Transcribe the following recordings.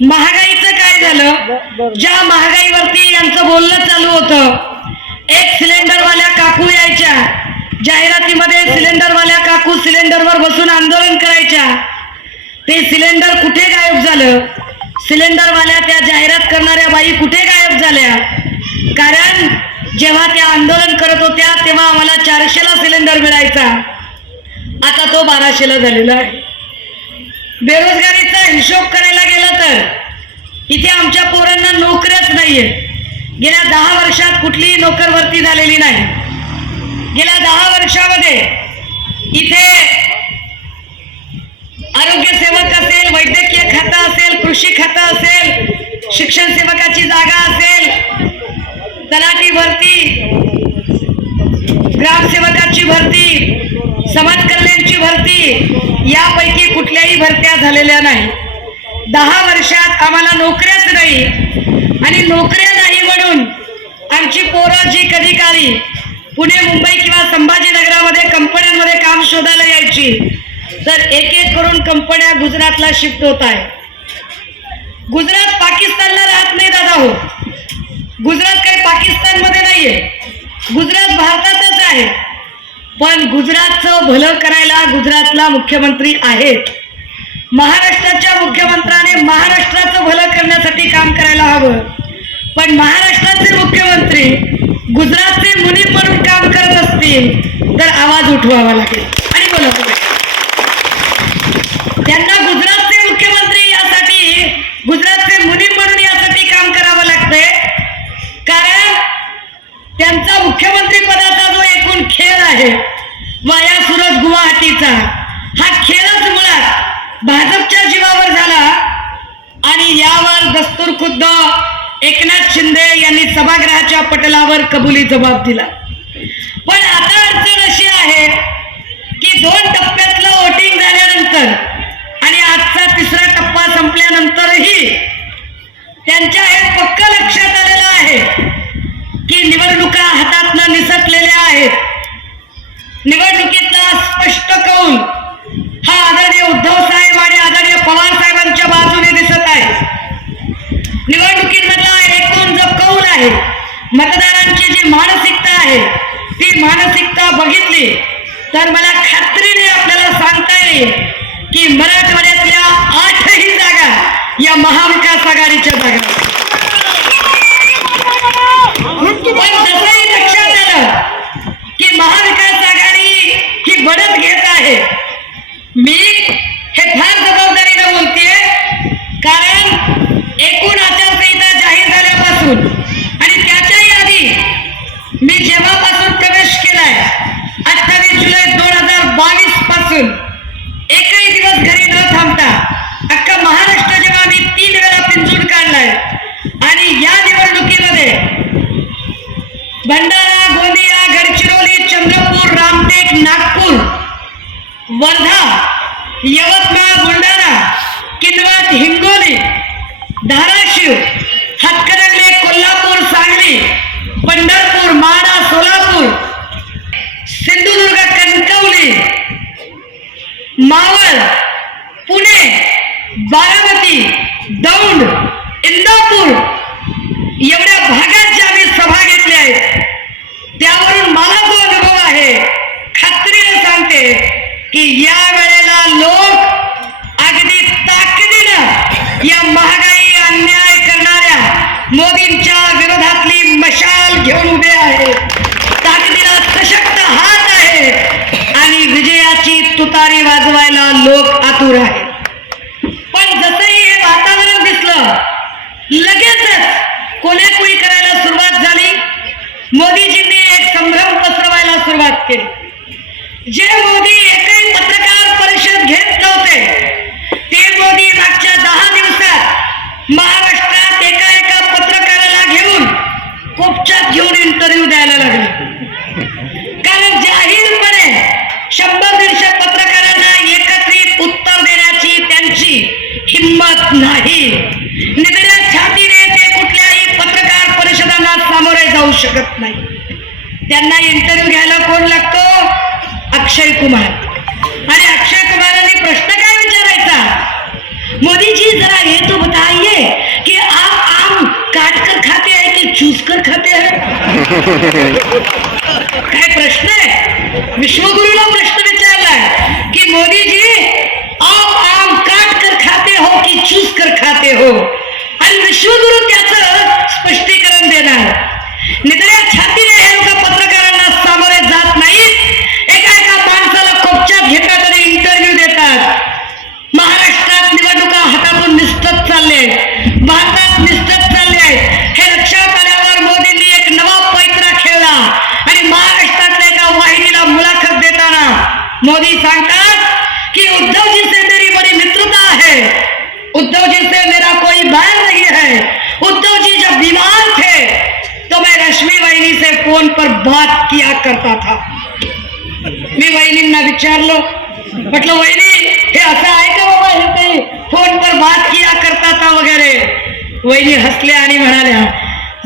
महागाईचं काय झालं? ज्या महागाईवरती यांचं बोलणं चालू होतं, एक सिलेंडरवाल्या काकू यायच्या जाहिरातीमध्ये, सिलेंडरवाल्या काकू सिलेंडरवर बसून आंदोलन करायच्या. ते सिलेंडर कुठे गायब झालं? सिलेंडरवाल्या त्या जाहिरात करणाऱ्या बाई कुठे गायब झाल्या? कारण जेव्हा त्या आंदोलन करत होत्या तेव्हा आम्हाला 400ला सिलेंडर मिळायचा, आता तो 1200ला झालेला आहे. बेरोजगारीचा हिशोब करायला गेला तर इथे आमच्या पोरांना नोकऱ्याच नाहीये. गेल्या 10 वर्षात कुठलीही नोकर भरती झालेली नाही. गेल्या 10 वर्षामध्ये इथे आरोग्य सेवक असेल, वैद्यकीय खातं असेल, कृषी खातं असेल, शिक्षण सेवकाची जागा असेल, तलाठी भरती, ग्रामसेवकाची भरती, समाज कल्याणची भरती, यापैकी कुठल्याही भरत्या झालेल्या नाही. 10 वर्षात आम्हाला नोकऱ्याच नाही. आणि नोकऱ्या नाही म्हणून आमची पोरं जी कधी काळी पुणे, मुंबई किंवा संभाजीनगरामध्ये कंपन्यांमध्ये काम शोधायला यायची, तर एक एक करून कंपन्या गुजरातला शिफ्ट होत आहे. गुजरात पाकिस्तानला राहत नाही दादा हो. गुजरात काही पाकिस्तानमध्ये नाहीये, गुजरात भारतातच आहे. पण गुजरातचं भलं करायला गुजरातला मुख्यमंत्री आहेत. महाराष्ट्राच्या मुख्यमंत्र्याने महाराष्ट्राचं भलं करण्यासाठी काम करायला हवं. पण महाराष्ट्राचे मुख्यमंत्री गुजरातचे मुनीम म्हणून काम करत असतील तर आवाज उठवावा लागेल आणि बोलावं लागेल. त्यांना गुजरातचे मुख्यमंत्री यासाठी, गुजरातचे मुनीम म्हणून यासाठी काम करावं लागतंय. कारण त्यांचा मुख्यमंत्री पदाचा जो एकूण खेळ आहे वाया सुरत गुवाहाटीचा, हा खेळच मुळात भाजपच्या जीवावर झाला. आणि यावर दस्तूरखुद्द एकनाथ शिंदे यांनी सभागृहाच्या पटलावर कबुली जबाब दिला. पण आता अडचण अशी आहे की 2 टप्प्यातलं वोटिंग झाल्यानंतर आणि आजचा 3रा टप्पा संपल्यानंतरही त्यांच्या हे पक्क लक्षात आलेलं आहे की निवडणुका हातातनं निसटलेल्या आहेत. निवडणुकीतला स्पष्ट कौल हा आदरणीय उद्धव साहेब आणि आदरणीय पवार साहेबांच्या बाजूने दिसत आहे. निवडणुकीमधला एकूण जो कौल आहे, मतदारांची जी मानसिकता आहे, ती मानसिकता बघितली तर मला खात्रीने आपल्याला सांगता येईल की मराठवाड्यातल्या 8ही जागा या महाविकास आघाडीच्या जागा. पण तसंही लक्षात आलं की महाविकास आघाडी ही बढत घेत आहे. मी हे फार जबाबदारीने बोलतेय, कारण एकूण आचारसंहिता जाहीर झाल्यापासून आणि त्याच्याही आधी मी जेव्हापासून प्रवेश केलाय 28 जुलै 2022 पासून एकही दिवस घरी न थांबता अख्खा महाराष्ट्र जेव्हा मी 3 वेळा पिंजून काढलाय. आणि या निवडणुकीमध्ये भंडारा, गोंदिया, गडचिरोली, चंद्रपूर, रामटेक, नागपूर, वर्धा, यवतमाळ, बुलढाणा, किनवट, हिंगोली, धाराशिव, हातकणंगले, कोल्हापूर, सांगली, पंढरपूर, माढा, सोलापूर, सिंधुदुर्ग, कणकवली, मावळ, पुणे, बारामती, दौंड, इंदापूर एवढ्या भागात ज्या मी सभा घेतल्या आहेत त्यावरून मला जो अनुभव आहे, खात्रीने सांगते की या वेळेला लोक अगदी ताकदीनं या महागाई अन्याय करणाऱ्या मोदींच्या विरोधातली मशाल घेऊन उभे आहेत. ताकदीला सशक्त हात आहे आणि विजयाची तुतारी वाजवायला लोक आतुर आहेत. पण जसंही हे वातावरण दिसलं, लगेचच कोल्याकुळी करायला सुरुवात झाली. मोदीजींनी एक संभ्रम पसरवायला सुरुवात केली. जे मोदी एकही पत्रकार परिषद घेत नव्हते, ते मोदी मागच्या 10 दिवसात महाराष्ट्रात एका पत्रकाराला घेऊन कोपच्यात घेऊन इंटरव्ह्यू द्यायला लागले. कारण जाहीरपणे 100-150 पत्रकारांना एकत्रित उत्तर देण्याची त्यांची हिंमत नाही. निधड्या छातीने ते कुठल्याही पत्रकार परिषदांना सामोरे जाऊ शकत नाही. त्यांना इंटरव्ह्यू घ्यायला कोण लागतो? अक्षय कुमार. आणि अक्षय कुमारांनी प्रश्न काय विचारायचा? मोदी जी जरा ये तो बताइए काय प्रश्न आहे? विश्वगुरुला प्रश्न विचारलाय की मोदीजी आप आम काट कर खाते हो की चूस कर खाते हो, आणि विश्वगुरु त्याचं स्पष्टीकरण देणार. निधड्या छातीने हे लोक पत्रकारांना सामोरे जात नाहीत, एका माणसाला कोपच्यात घेतात आणि इंटरव्ह्यू देतात. महाराष्ट्रात निवडणुका हातातून निसटत चालले, भारतात निसटत चालले आहेत. हे लक्षात आल्यावर मोदींनी एक नवा पैत्रा खेळला आणि महाराष्ट्रातल्या एका वाहिनीला मुलाखत देताना मोदी सांगतात की उद्धव जी से मेरी बड़ी मित्रता है, उद्धव जी से मेरा कोई बैर नहीं है, उद्धव जी जब बीमार थे तो मैं रश्मि वाहिनी से फोन पर बात किया करता था. मी वहिनींना विचारलो, म्हटलं वहिनी हे असं आहे का बाबा, हे काही फोन पर बात किया करता था वगैरे. वहिनी हसल्या आणि म्हणाल्या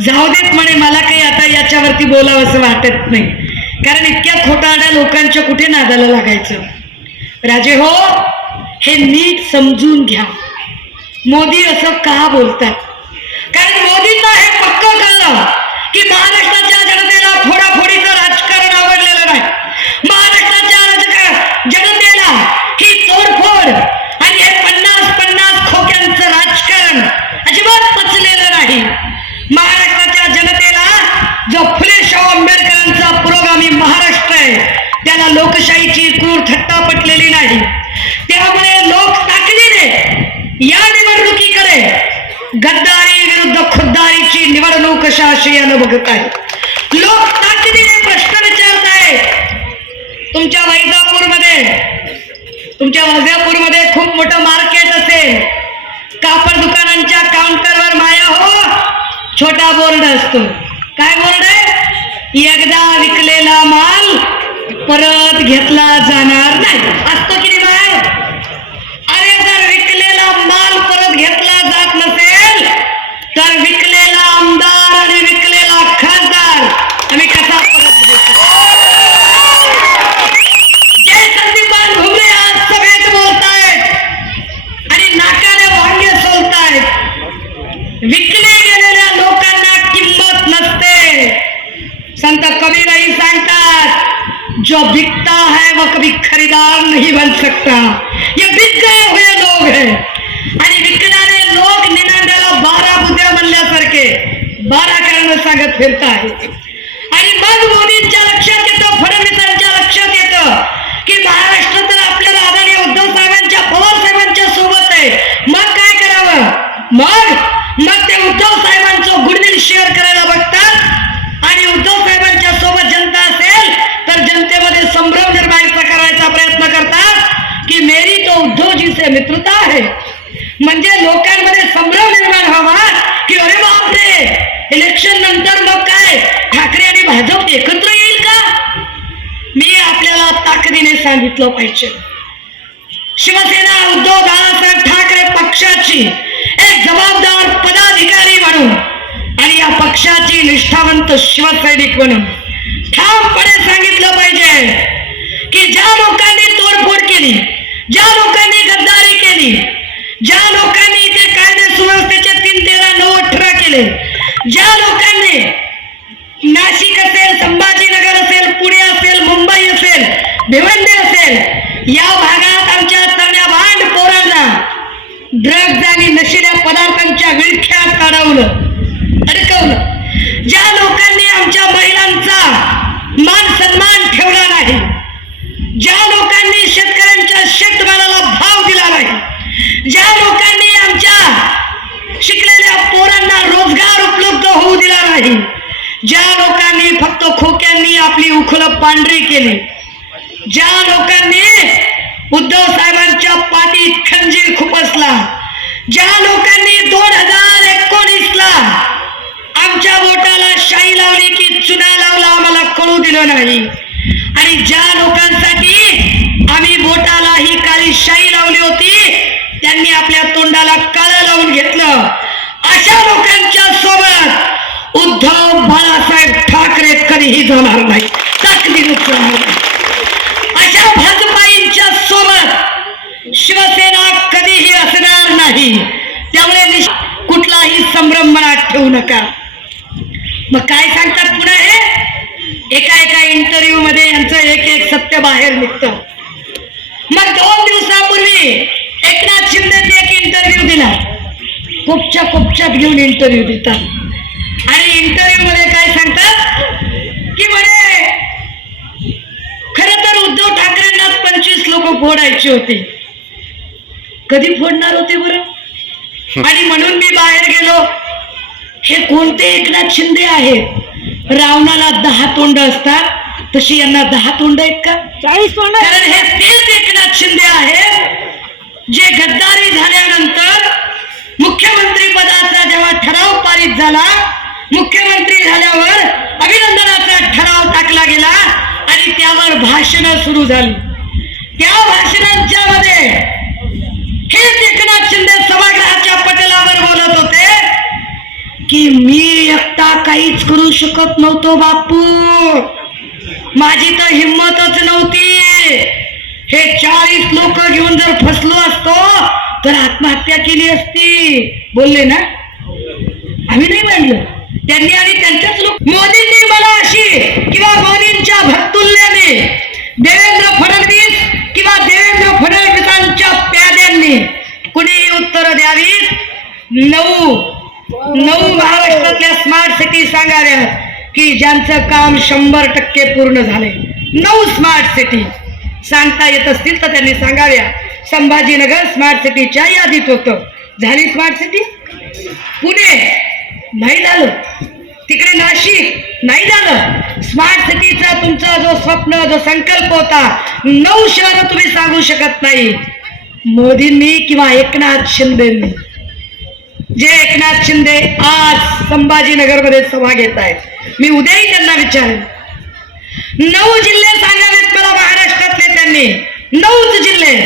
जाऊ देत म्हणे, मला काही आता याच्यावरती बोलावं असं वाटत नाही, कारण इतक्या खोटारड्या लोकांच्या कुठे नादाला लागायचं. राजे हो, हे नीट समजून घ्या मोदी असं का बोलतात. कारण मोदींना हे पक्क कळलं की महाराष्ट्राच्या जनतेला फोडाफोडीचं राजकारण आवडलेलं नाही. महाराष्ट्राच्या जनतेला ही तोडफोड आणि हे 50-50 खोक्यांचं राजकारण अजिबात पचलेलं नाही. महाराष्ट्राच्या जनतेला जो फुले शाहू आंबेडकरांचा पुरोगामी महाराष्ट्र आहे त्याला लोकशाहीची क्रूर थट्टा पटलेली नाही. त्यामुळे लोक ताकदीने या निवडणुकीकडे गद्दारी विरुद्ध खुद्दारीची निवडणूक कशा आशयानं बघत आहे. लोक ताकदीने प्रश्न विचारत आहेत. तुमच्या वैजापूरमध्ये खूप मोठं मार्केट असेल, कापड दुकानांच्या काउंटरवर माया हो छोटा बोर्ड असतो. काय बोर्ड आहे? एकदा विकलेला माल परत घेतला जाणार नाही असतो की नाही? अरे जर विकलेला माल परत घेतला जात नसेल तर विकलेला आमदार आणि विकलेला खासदार आम्ही कसा परत घेतो? जय संदीपान भुमरे आज सभेत बोलतायत आणि नाकाने वांगे सोलतायत. विकले गेलेल्या लोकांना किंमत नसते. संत कबीरही सांगतात जो बिकता है वो कभी खरीदार नहीं बन सकता, ये बिक गए हुए लोग हैं. आणि विकणारे लोक निनांद्याला 12 बुद्ध्या म्हणल्यासारखे 12 कारण सांगत फिरत आहेत. आणि मग मोदींच्या लक्षात येतं, फडणवीसांच्या लक्षात येतं की महाराष्ट्र तर आपल्याला आदरणीय उद्धव साहेबांच्या, पवार साहेबांच्या सोबत आहे. मग काय करावं? मग ते उद्धव साहेबांचं गुडविल शेअर करायला बघतात आणि उद्धव साहेबांच्या सोबत जनता असेल तर जनतेमध्ये संभ्रम निर्माण करायचा प्रयत्न करतात की मेरी तो उद्धव जी से मित्रता है. म्हणजे लोकांमध्ये संभ्रम निर्माण व्हावा की अरे बापरे, इलेक्शन नंतर मग काय ठाकरे आणि भाजप एकत्र येईल का? मी आपल्याला ताकदीने सांगितलं पाहिजे, शिवसेना उद्धव बाळासाहेब ठाकरे पक्षाची एक जबाबदार पदाधिकारी म्हणून आणि या पक्षाची निष्ठावंत शिवसैनिक म्हणून ठामपणे सांगितलं पाहिजे की ज्या लोकांनी तोडफोड केली, ज्या लोकांनी गद्दारी केली, ज्या लोकांनी इथे कायदे सुव्यवस्थेचे 3-13-9-18 केले, ज्या लोकांनी नाशिक असेल, संभाजीनगर असेल, पुणे असेल, मुंबई असेल, भिवंडी असेल, या भागात आमच्या तरण्या भांड पोरांना ड्रग्ज आणि नशिल्या पदार्थांच्या विळख्यात अडकवलं, ज्या लोकांनी आमच्या महिलांचा मान सन्मान ठेवला नाही, ज्या लोकांनी शेतकऱ्यांच्या शेतमालाला भाव दिला नाही, ज्या लोकांनी आमच्या शिकलेल्या पोरांना रोजगार उपलब्ध होऊ दिला नाही, ज्या लोकांनी फक्त खोक्यांनी आपली उखळं पांढरी केली, ज्या लोकांनी उद्धव साहेबांच्या पाठीत खंजीर खुपसला, ज्या लोकांनी 2019ला आमच्या बोटाला शाई लावली की चुना लावला आम्हाला कळू दिलं नाही, आणि ज्या लोकांसाठी आम्ही बोटाला ही काळी शाई लावली होती त्यांनी आपल्या तोंडाला काळं लावून घेतलं, अशा लोकांच्या सोबत उद्धव बाळासाहेब ठाकरे कधीही जाणार नाही, ताकदीने जाणार नाही. अशा भाजपाईंच्या सोबत शिवसेना कधीही असणार नाही. त्यामुळे कुठलाही संभ्रम मनात ठेवू नका. मग काय सांगतात पुन्हा हे एका इंटरव्ह्यू मध्ये यांचं एक सत्य बाहेर निघतं. मग 2 दिवसापूर्वी एकनाथ शिंदेने एक इंटरव्ह्यू दिला. कुपच्यात घेऊन इंटरव्ह्यू देतात आणि इंटरव्ह्यू मध्ये काय सांगतात की म्हणे खरं तर उद्धव ठाकरेंना 25 लोक फोडायचे होते. कधी फोडणार होते बरं? आणि म्हणून मी बाहेर गेलो. हे कोणते एकनाथ शिंदे आहेत? रावणाला 10 तोंड असतात, तशी यांना 10 तोंड आहेत का? 40 तोंड. कारण हे तेच एकनाथ शिंदे आहेत जे गद्दारी झाल्यानंतर मुख्यमंत्री पदाचा जेव्हा ठराव पारित झाला, मुख्यमंत्री झाल्यावर अभिनंदनाचा ठराव टाकला गेला आणि त्यावर भाषणं सुरू झाली. त्या भाषणांच्या मध्ये हेच एकनाथ शिंदे सभागृहाच्या पटलावर बोलत होते की मी एकटा काहीच करू शकत नव्हतो बापू, माझी तर हिंमतच नव्हती. हे 40 लोक घेऊन जर फसलो असतो तर आत्महत्या केली असती. बोलले ना, आम्ही नाही मानलं त्यांनी आणि त्यांच्याच लोक. मोदींनी मला अशी किंवा मोदींच्या भक्तुल्याने देवेंद्र फडणवीस किंवा देवेंद्र फडणवीसांच्या प्याद्यांनी कुणीही उत्तर द्यावीत. 9 महाराष्ट्रातल्या स्मार्ट सिटी सांगाव्यात की ज्यांचं काम 100% पूर्ण झाले. 9 स्मार्ट सिटी सांगता येत असतील तर त्यांनी सांगाव्या. संभाजीनगर स्मार्ट सिटीच्या यादीत होतं. झाली स्मार्ट सिटी? पुणे नाही झालं, तिकडे नाशिक नाही झालं. स्मार्ट सिटीचा तुमचा जो स्वप्न, जो संकल्प होता, 9 शहरं तुम्ही सांगू शकत नाही. मोदींनी किंवा एकनाथ शिंदेंनी, जे एकनाथ शिंदे आज संभाजीनगर मध्ये सभा घेत आहेत, मी उद्याही त्यांना विचारेन 9 जिल्हे सांगावेत मला महाराष्ट्रातले. त्यांनी 9च जिल्हे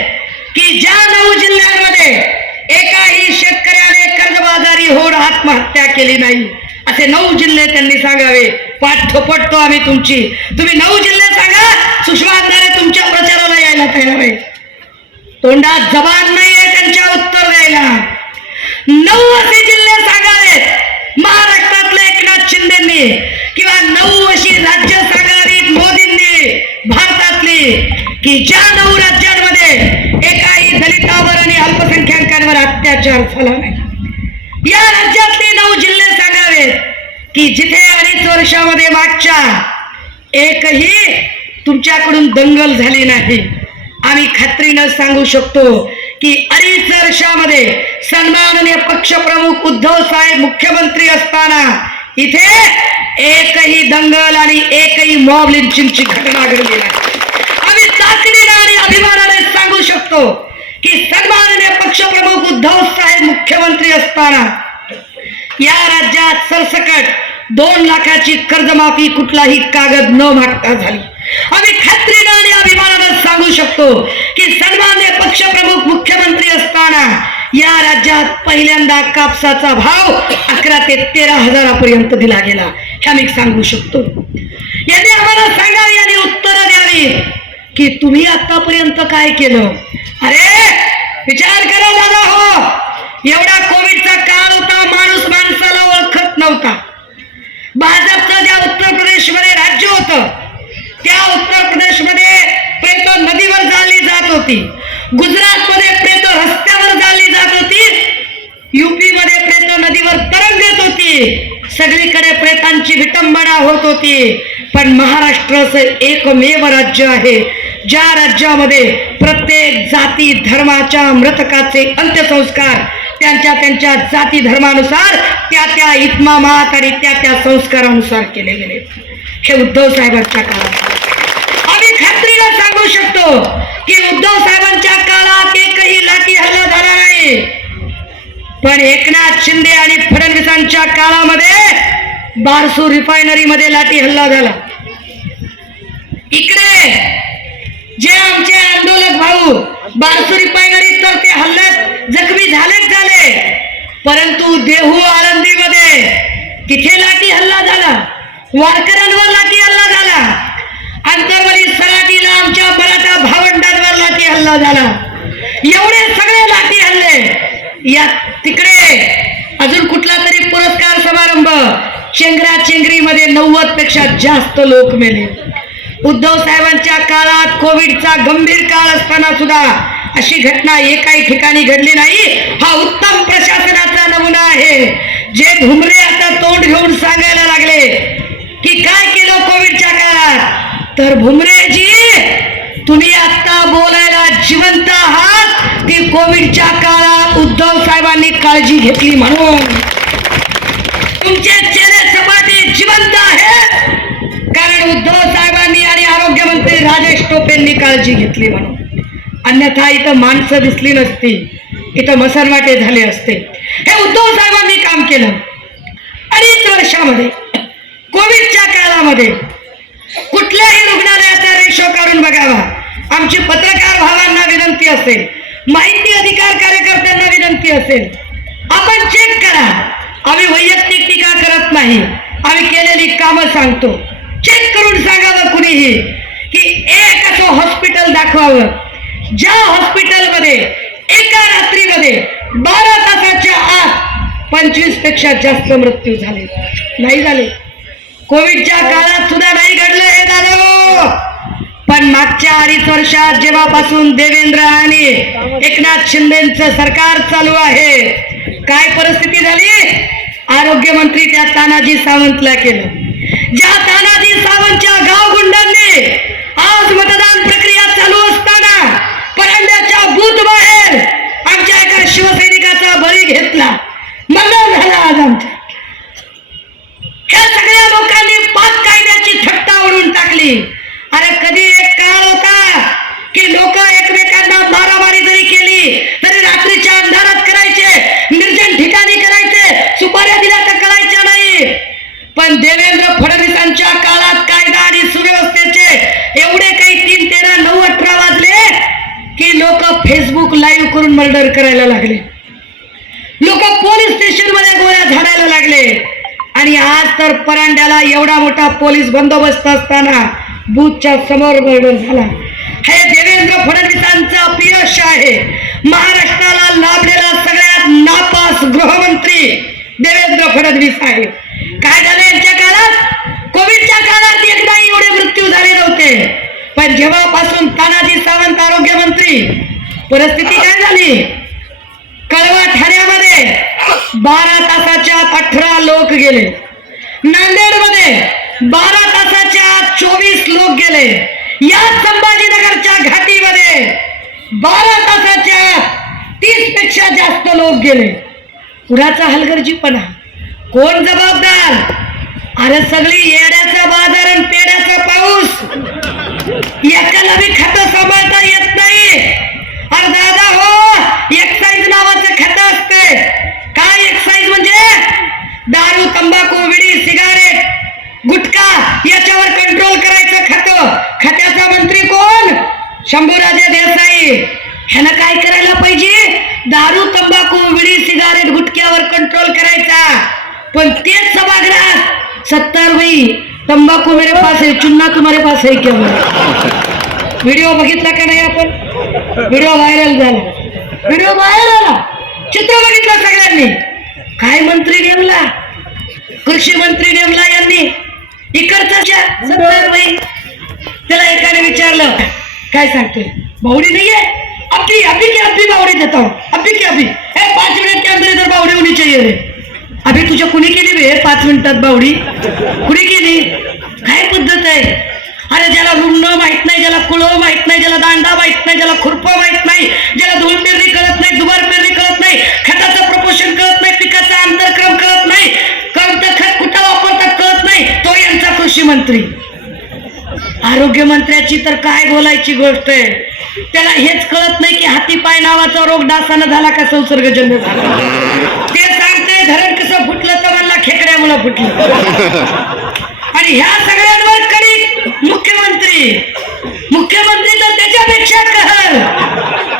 की ज्या 9 जिल्ह्यांमध्ये एकाही शेतकऱ्याने कर्जबाजारी होऊन आत्महत्या केली नाही, असे 9 जिल्हे त्यांनी सांगावे. पाठ थोपटतो आम्ही तुमची. तुम्ही 9 जिल्हे सांगा, सुषमा अंधारे तुमच्या प्रचाराला यायला तयार आहे. तोंडात जबान नाहीये त्यांच्या उत्तर द्यायला. 9 असे जिल्हे सांगावेत महाराष्ट्रातल्या एकनाथ शिंदेंनी किंवा 9 अशी राज्य सांगावीत मोदींनी भारतातली की ज्या 9 राज्यांमध्ये एकाही दलितावर आणि अल्पसंख्याकांवर अत्याचार झाला नाही. या राज्यातले 9 जिल्हे सांगावेत की जिथे 2.5 वर्षामध्ये मागच्या एकही तुमच्याकडून दंगल झाली नाही. आम्ही खात्रीनं सांगू शकतो की 2.5 वर्षामध्ये सन्माननीय पक्षप्रमुख उद्धव साहेब मुख्यमंत्री असताना इथे एकही दंगल आणि एकही मॉब लिंचिंगची घटना घडली नाही. आम्ही ताकदीने आणि अभिमानाने सांगू शकतो की सन्माननीय पक्षप्रमुख उद्धव साहेब मुख्यमंत्री असताना या राज्यात सरसकट 2 लाखाची कर्जमाफी कुठलाही कागद न मागता झाली. आम्ही खात्रीने आणि अभिमानाने सांगू शकतो की सन्माननीय पक्षप्रमुख मुख्यमंत्री असताना या राज्यात पहिल्यांदा कापसाचा भाव 11 ते 13 हजारापर्यंत दिला गेला. हे आम्ही सांगू शकतो. यांनी आम्हाला सांगावी आणि उत्तर द्यावी की तुम्ही आतापर्यंत काय केलं. अरे विचार करा दादा हो, एवढा कोविडचा काळ होता, माणूस माणसाला ओळखत नव्हता. भाजपचं ज्या उत्तर प्रदेशमध्ये राज्य होतं त्या उत्तर प्रदेशमध्ये प्रेत नदीवर जाळली जात होती. गुजरातमध्ये प्रेत रस्त्यावर जाळली जात होती. युपी मध्ये प्रेत नदीवर तरंगत होती. सगळीकडे प्रेतांची विटंबना होत होती. पण महाराष्ट्र असं एकमेव राज्य आहे ज्या राज्यामध्ये प्रत्येक जाती धर्माच्या मृतकाचे अंत्यसंस्कार त्यांच्या जाती धर्मानुसार त्या इतमामात आणि त्या संस्कारानुसार केले गेले. हे उद्धव साहेबांच्या काळात आम्ही खात्रीला सांगू शकतो की उद्धव साहेबांच्या काळात एकही लाठी हल्ला झाला नाही. पण एकनाथ शिंदे आणि फडणवीसांच्या काळामध्ये बारसू रिफायनरी मध्ये लाठी हल्ला झाला. इकडे जे आमचे आंदोलक भाऊ बारसू रिफायनरीत तर ते हल्ल्यात जखमी झाले, परंतु देहू आळंदीमध्ये तिथे लाठी हल्ला झाला. वारकऱ्यांवर लाठी हल्ला झाला. अंतरवली सराटीला आमच्या मराठा भावंडांवर लाठी हल्ला झाला. एवढे सगळे लाठी हल्ले. या तिकडे अजून कुठला तरी पुरस्कार समारंभ चेंगराचेंगरीमध्ये 90 पेक्षा जास्त लोक मेले. उद्धव साहेबांच्या काळात कोविडचा गंभीर काळ असताना सुद्धा अशी घटना एकाही ठिकाणी घडली नाही. हा उत्तम प्रशासनाचा नमुना आहे. जे भुमरे आता तोंड घेऊन सांगायला लागले की काय केलं कोविडच्या काळात, तर भुमरेजी तुम्ही आता बोलायला जिवंत आहात की कोविडच्या काळात उद्धव साहेबांनी काळजी घेतली म्हणून. तुमचे चेहरे सपाटे जिवंत आहेत कारण उद्धव साहेबांनी आणि आरोग्य मंत्री राजेश टोपेंनी काळजी घेतली म्हणून. अन्यथा इथं माणसं दिसली नसती, इथं मसरवाटे झाले असते. हे उद्धव साहेबांनी काम केलं. 2.5 वर्षामध्ये कोविडच्या काळामध्ये कुठल्याही रुग्णालयाचा रेशो काढून बघावा. आमची पत्रकार भावांना विनंती असेल, माहिती अधिकार कार्यकर्त्यांना विनंती असेल, आपण चेक करा. आम्ही वैयक्तिक टीका करत नाही, आम्ही केलेली कामं सांगतो. चेक करून सांगावं कुणीही की एक असं हॉस्पिटल दाखवावं ज्या हॉस्पिटलमध्ये एका रात्रीमध्ये 12 तासाच्या आत 25 पेक्षा जास्त मृत्यू झाले. नाही झाले. कोविडच्या काळात सुद्धा नाही घडलं हे झालं. पण मागच्या 2.5 वर्षात जेव्हापासून देवेंद्र आणि एकनाथ शिंदेचं सरकार चालू आहे, काय परिस्थिती झाली. आरोग्य मंत्री त्या तानाजी सावंतला केलं. ज्या तानाजी सावंतच्या गावगुंडांनी आज मतदान प्रक्रिया चालू असताना परांड्याच्या बूथ बाहेर आमच्या एका शिवसैनिकाचा बळी घेतला. मरण झाला आज आमच्या. ह्या सगळ्या लोकांनी 5 कायद्याची थट्टा उडून टाकली. अरे कधी एक काळ होता की लोक एकमेकांना मारामारी जरी केली तरी रात्रीच्या अंधारात करायचे, निर्जन ठिकाणी करायचे, सुपाऱ्या दिल्या तर कळायच्या नाही. पण देवेंद्र फडणवीसांच्या काळात कायदा आणि सुव्यवस्थेचे एवढे काही 3, 13, 9, 18 वाजले की लोक फेसबुक लाईव्ह करून मर्डर करायला लागले. लोक पोलीस स्टेशन मध्ये गोळ्या झाडायला लागले. आणि आज तर परांड्याला एवढा मोठा पोलीस बंदोबस्त असताना बूथच्या समोर मर्डर झाला. हे देवेंद्र फडणवीसांचं अपयश आहे. महाराष्ट्राला लाभलेला सगळ्यात नापास गृहमंत्री देवेंद्र फडणवीस आहे. काय झालं यांच्या काळात. कोविडच्या काळात एकदाही एवढे मृत्यू झाले नव्हते. पण जेव्हापासून तानाजी सावंत आरोग्य मंत्री, परिस्थिती काय झाली. कळवा ठाण्यामध्ये 12 तासाच्या आत 18 लोक गेले. नांदेडमध्ये 12 तासाच्या आत 24 लोक गेले. या संभाजीनगरच्या घाटीमध्ये 12 तासाच्या आत 30 पेक्षा जास्त लोक गेले. पुराचा हलगर्जीपणा. कोण जबाबदार. अरे सगळी येड्याचा बाजार आणि पेड्याचा पाऊस. एकाला बी खातं सांभाळता येत नाही. अरे दादा हो, एक्साईज नावाचं खातं असते. काय एक्साईज म्हणजे दारू, तंबाखू, विडी, सिगारेट, गुटखा याच्यावर कंट्रोल करायचं खातं. खात्याचा मंत्री कोण. शंभूराजे देसाई. ह्यानं काय करायला पाहिजे. दारू, तंबाखू, विडी, सिगारेट, गुटख्यावर कंट्रोल करायचा. पण तेच सभागृहात 70 भाई तंबाखू मेरे पास है, चुन्ना तुम्हारे पास है क्या. व्हिडिओ बघितला का नाही आपण. व्हिडिओ व्हायरल झाला. व्हिडिओ व्हायरल आला. चित्र बघितलं सगळ्यांनी. काय मंत्री नेमला. कृषी मंत्री नेमला यांनी. इकडचा 70 भाई. त्याला एकाने विचारलं काय सांगतोय. बावडी नाहीये. अभी अभी की अभी बावडी देता हूं. अभी की अभी. 5 मिनट के अंदर इधर बावडी होनी चाहिए रे. अभी तुझ्या कुणी केली बे 5 मिनिटात बावडी. कुणी केली. काय पद्धत आहे. अरे ज्याला रुग्ण माहित नाही, ज्याला कुळव माहित नाही, ज्याला दांडा माहित नाही, ज्याला खुरपं माहित नाही, ज्याला धूळ पेरणी कळत नाही, दुबार पेरणी कळत नाही, खताचं प्रपोषण कळत नाही, पिकाचा अंतरक्रम कळत नाही, कोणतं खत कुठं वापरतात कळत नाही, तो यांचा कृषी मंत्री. आरोग्य मंत्र्याची तर काय बोलायची गोष्ट आहे. त्याला हेच कळत नाही की हातीपाय नावाचा रोग डासानं झाला का संसर्गजन्य झाला. ते सांगते धरण कसं फुटलं तर मला खेकड्यामुळं फुटलं. आणि ह्या सगळ्यांवर कडी मुख्यमंत्री. मुख्यमंत्री तर त्याच्यापेक्षा कहर.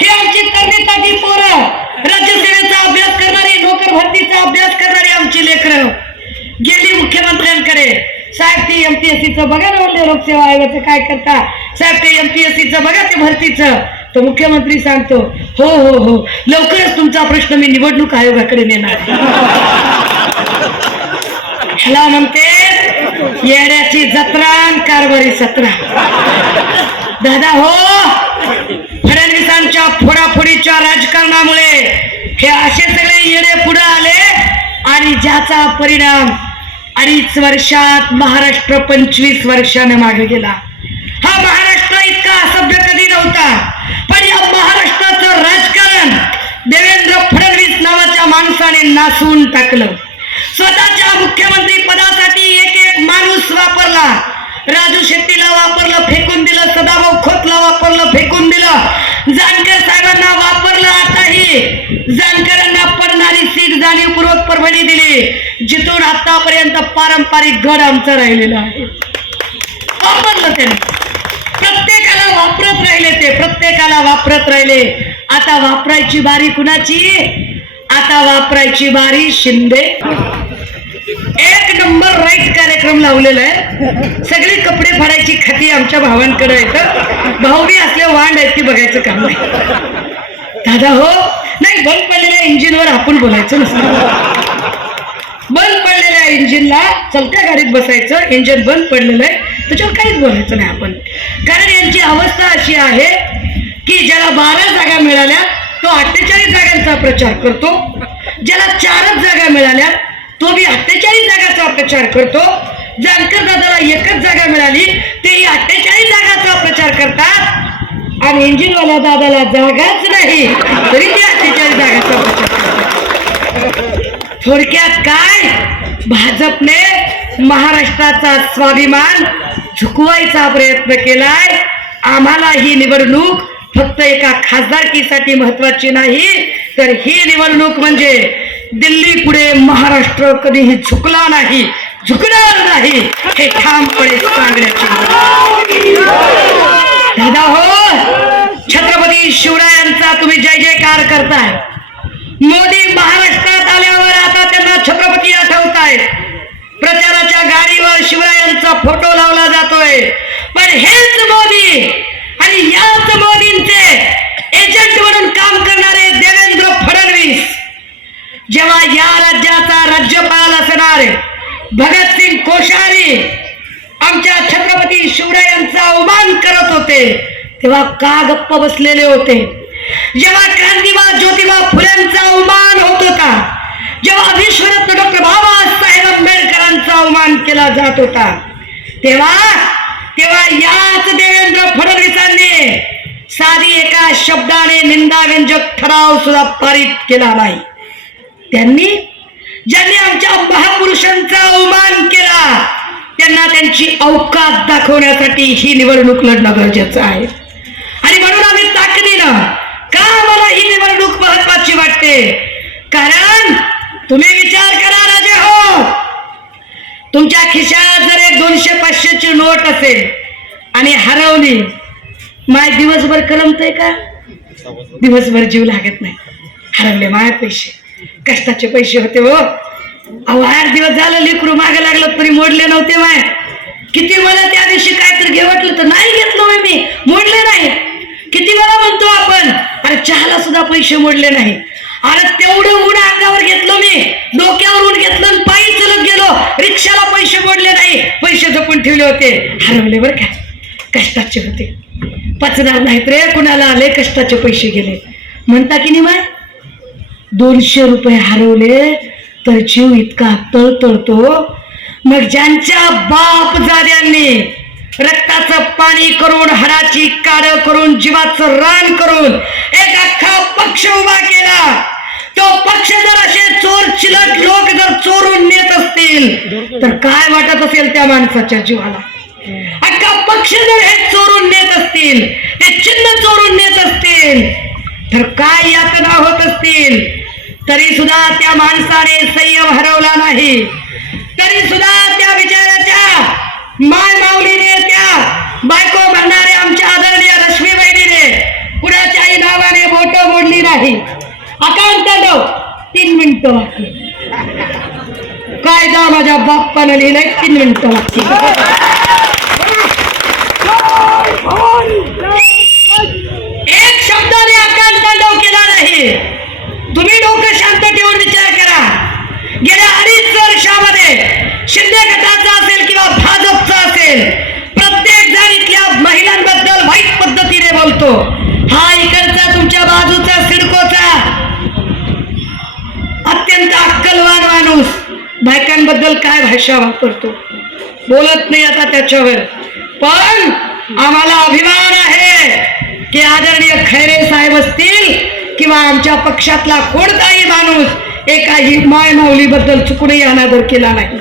हे आमची तरुणी पोरं, राज्यसेवेचा अभ्यास करणारी, नोकर भरतीचा अभ्यास करणारी आमची लेकरं गेली मुख्यमंत्र्यांकडे. साहेब ते MPSCचं बघा ना, म्हणले लोकसेवा आयोगाचं काय करता. साहेब ते MPSCचं बघा ते भरतीचं. तर मुख्यमंत्री सांगतो हो हो हो लवकरच तुमचा प्रश्न मी निवडणूक आयोगाकडे नेणार. ह्याला म्हणते येड्याची जत्रा आणि कारभारी सत्रा. दादा हो, फडणवीसांच्या फोडाफोडीच्या राजकारणामुळे हे असे सगळे येडे पुढे आले आणि ज्याचा परिणाम 2.5 वर्षात महाराष्ट्र 25 वर्षाने मागे गेला. हा महाराष्ट्र इतका असभ्य कधी नव्हता, पण या महाराष्ट्राचं राजकारण देवेंद्र फडणवीस नावाच्या माणसाने नासून टाकलं. स्वतःच्या मुख्यमंत्री पदासाठी एक एक माणूस वापरला. राजू शेट्टीला वापरलं, फेकून दिलं. सदाभाऊ खोतला वापरलं, फेकून दिलं. जानकर साहेबांना वापरलं. आताही जानकरांना पडणारी सीट जाणीवपूर्वक परभणी दिली, जिथून आतापर्यंत पारंपरिक गड आमचा राहिलेला आहे. वापरलं त्याने, प्रत्येकाला वापरत राहिले, ते प्रत्येकाला वापरत राहिले. आता वापरायची बारी कुणाची? आता वापरायची बारी शिंदे. एक नंबर राईट कार्यक्रम लावलेला आहे. सगळी कपडे फाडायची खाती आमच्या भावांकडे येतं. भाऊ बी असले वांड आहेत की बघायचं काम नाही. दादा हो, नाही, बंद पडलेल्या इंजिनवर आपण बोलायचं नसतं. बंद पडलेल्या इंजिनला चलत्या गाडीत बसायचं. इंजिन बंद पडलेलं आहे त्याच्यावर काहीच बोलायचं नाही आपण. कारण यांची अवस्था अशी आहे की ज्याला 12 जागा मिळाल्या तो 48 जागांचा प्रचार करतो. ज्याला 4च जागा मिळाल्या तो बी 48 जागांचा प्रचार करतो. जानकर दादाला 1च जागा मिळाली, तेही 48 जागांचा प्रचार करतात. आणि इंजिनवाल्या दादाला जागाच नाही तरी ते 48 जागांचा प्रचार करतात. थोडक्यात काय, भाजपने महाराष्ट्राचा स्वाभिमान झुकवायचा प्रयत्न केलाय. आम्हाला ही निवडणूक फक्त एका खासदारकीसाठी महत्वाची नाही, तर ही निवडणूक म्हणजे दिल्ली पुढे महाराष्ट्र कधीही झुकला नाही, झुकणार नाही, हे ठामपणे सांगण्याची. दादा हो, छत्रपती शिवरायांचा तुम्ही जय जयकार करताय. मोदी महाराष्ट्रात आल्यावर आता त्यांना छत्रपती आठवतायत. प्रचाराच्या गाडीवर शिवरायांचा फोटो लावला जातोय. पण हेच मोदी आणि याच मोदींचे एजंट म्हणून काम करणारे देवेंद्र फडणवीस जेव्हा या राज्याचा राज्यपाल असणारे भगतसिंग कोश्यारी आमच्या छत्रपती शिवरायांचा अवमान करत होते, तेव्हा का गप्प बसलेले होते? जेव्हा क्रांतिबा ज्योतिबा फुलेंचा अवमान होत होता, जेव्हा विश्वरत्न डॉक्टर बाबासाहेब आंबेडकरांचा अवमान केला जात होता, तेव्हा याच देवेंद्र फडणवीसांनी साधी एका शब्दाने निंदाव्यंजक ठराव सुद्धा पारित केला नाही. ज्यांनी आमच्या महापुरुषांचा अवमान केला त्यांना त्यांची औकात दाखवण्यासाठी ही निवडणूक लढणं गरजेचं आहे. आणि म्हणून आम्ही ताकदीनं का आम्हाला ही निवडणूक महत्वाची वाटते? कारण तुम्ही विचार करा राजे हो, तुमच्या खिशात जर एक 200-500ची नोट असेल आणि हरवली, माय दिवसभर करमतय का? दिवसभर जीव लागत नाही. हरवले माय पैसे, कष्टाचे पैसे होते हो. अहो 8 दिवस झालं लेकरू मागे लागलं तरी मोडले नव्हते माय. किती मला त्या दिवशी काय तर घे वाटलं तर नाही घेतलो मी, मोडले नाही. किती वेळा म्हणतो आपण, अरे चहाला सुद्धा पैसे मोडले नाही. अरे तेवढं ऊन अंगावर घेतलं मी, डोक्यावर ऊन घेतलं, पायी चलत गेलो, रिक्षाला पैसे मोडले नाही, पैसे जपून ठेवले होते. हरवले बरं का, कष्टाचे होते, पचणार नाहीत रे कुणाला, आले कष्टाचे पैसे गेले म्हणता की नाही माय. 200 रुपये हरवले तर जीव इतका तळतळतो. मग ज्यांच्या बाप जाद्यांनी रक्ताचं पाणी करून, हाडाची काढ करून, जीवाचं रान करून एक अख्खा पक्ष उभा केला, तो पक्ष जर असे चोर चिलट लोक जर चोरून नेत असतील तर काय वाटत असेल त्या माणसाच्या जीवाला? अख्खा पक्ष जर हे चोरून नेत असतील, ते चिन्ह चोरून नेत असतील तर काय यातना होत असतील. तरी सुद्धा त्या माणसाने संयम हरवला नाही. तरी सुद्धा त्या विचाराच्या माय माऊलीने, त्या बायको म्हणणारे आमच्या आदरणीय लक्ष्मीबाईने कुणाच्याही नावाने बोट मोडली नाही. अकांत 3 मिनिटं वाटली. कायदा माझ्या बाप्पानं लिहिलंय 3 मिनिटं वाटली. एक शब्दाने अकांत केला नाही. तुम्ही डोकं शांत ठेवून विचार करा. गेल्या 2.5 वर्षामध्ये असेल, प्रत्येक जण इथल्या महिलांबद्दल वाईट पद्धतीने बोलतो. हा इकडचा तुमच्या बाजूचा सिडकोचा अत्यंत अक्कलवान माणूस बायकांबद्दल काय भाषा वापरतो, बोलत नाही आता त्याच्यावर. पण आम्हाला अभिमान आहे की आदरणीय खैरे साहेब असतील किंवा आमच्या पक्षातला कोणताही माणूस एकाही माय माऊलीबद्दल चुकूनही अनादर केला नाही.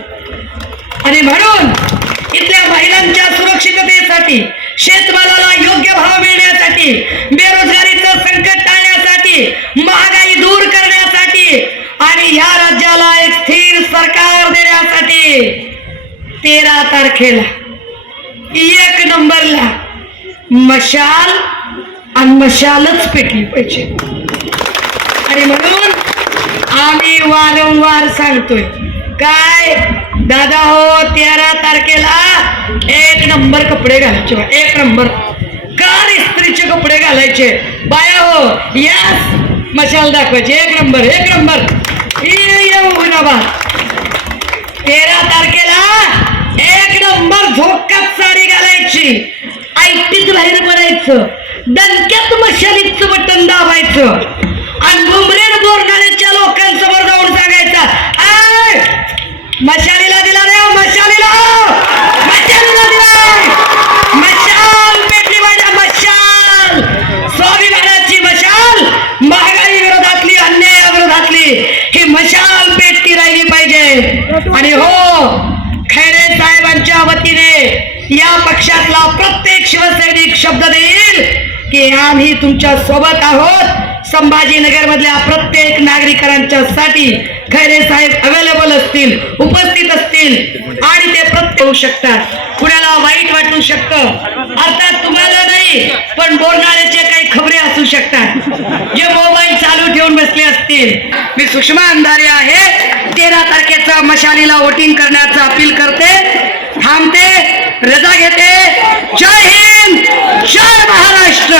आणि म्हणून इथल्या महिलांच्या सुरक्षिततेसाठी, शेतमालाला योग्य भाव मिळण्यासाठी, बेरोजगारीचं संकट टाळण्यासाठी, महागाई दूर करण्यासाठी आणि या राज्याला एक स्थिर सरकार देण्यासाठी 13 तारखेला 1 नंबरला मशाल आणि मशालच पेटली पाहिजे. आणि म्हणून आम्ही वारंवार सांगतोय, काय दादा हो, 13 तारखेला 1 नंबर कपडे घालायचे, 1 नंबर कार इस्त्रीचे कपडे घालायचे. बाया हो, यास मशाल दाखवायचे, 1 नंबर 1 नंबर. येऊ ना 13 तारखेला 1 नंबर झोकात साडी घालायची, ऐटीत बाहेर पडायचं, दणक्यात मशालीचं बटन दाबायचं आणि बुमरेड बोरणाऱ्याच्या लोकांसमोर जाऊन सांगायचं, मशालीला दिला रे, मशालीला दिला, मशाल पेटली माझ्या, मशाल स्वाभिमानाची मशाल, महागाई विरोधातली, अन्याया विरोधातली ही मशाल पेटती राहिली पाहिजे. आणि हो, खैरे साहेबांच्या वतीने या पक्षातला प्रत्येक शिवसैनिक शब्द देईल की आम्ही तुमच्या सोबत आहोत. संभाजीनगर मधल्या प्रत्येक नागरिकांच्या साठी खैरे साहेब अवेलेबल असतील, उपस्थित असतील आणि ते प्रत्येक होऊ शकतात. कुणाला वाईट वाटू शकतं, अर्थात तुम्हाला नाही, पण बोलणाऱ्याचे काही खबरे असू शकतात जे मोबाईल चालू ठेवून बसले असतील. मी सुषमा अंधारे आहे, 13 तारखेचा मशालीला वोटिंग करण्याचं अपील करते, थांबते, रजा घेते. जय हिंद, जय महाराष्ट्र.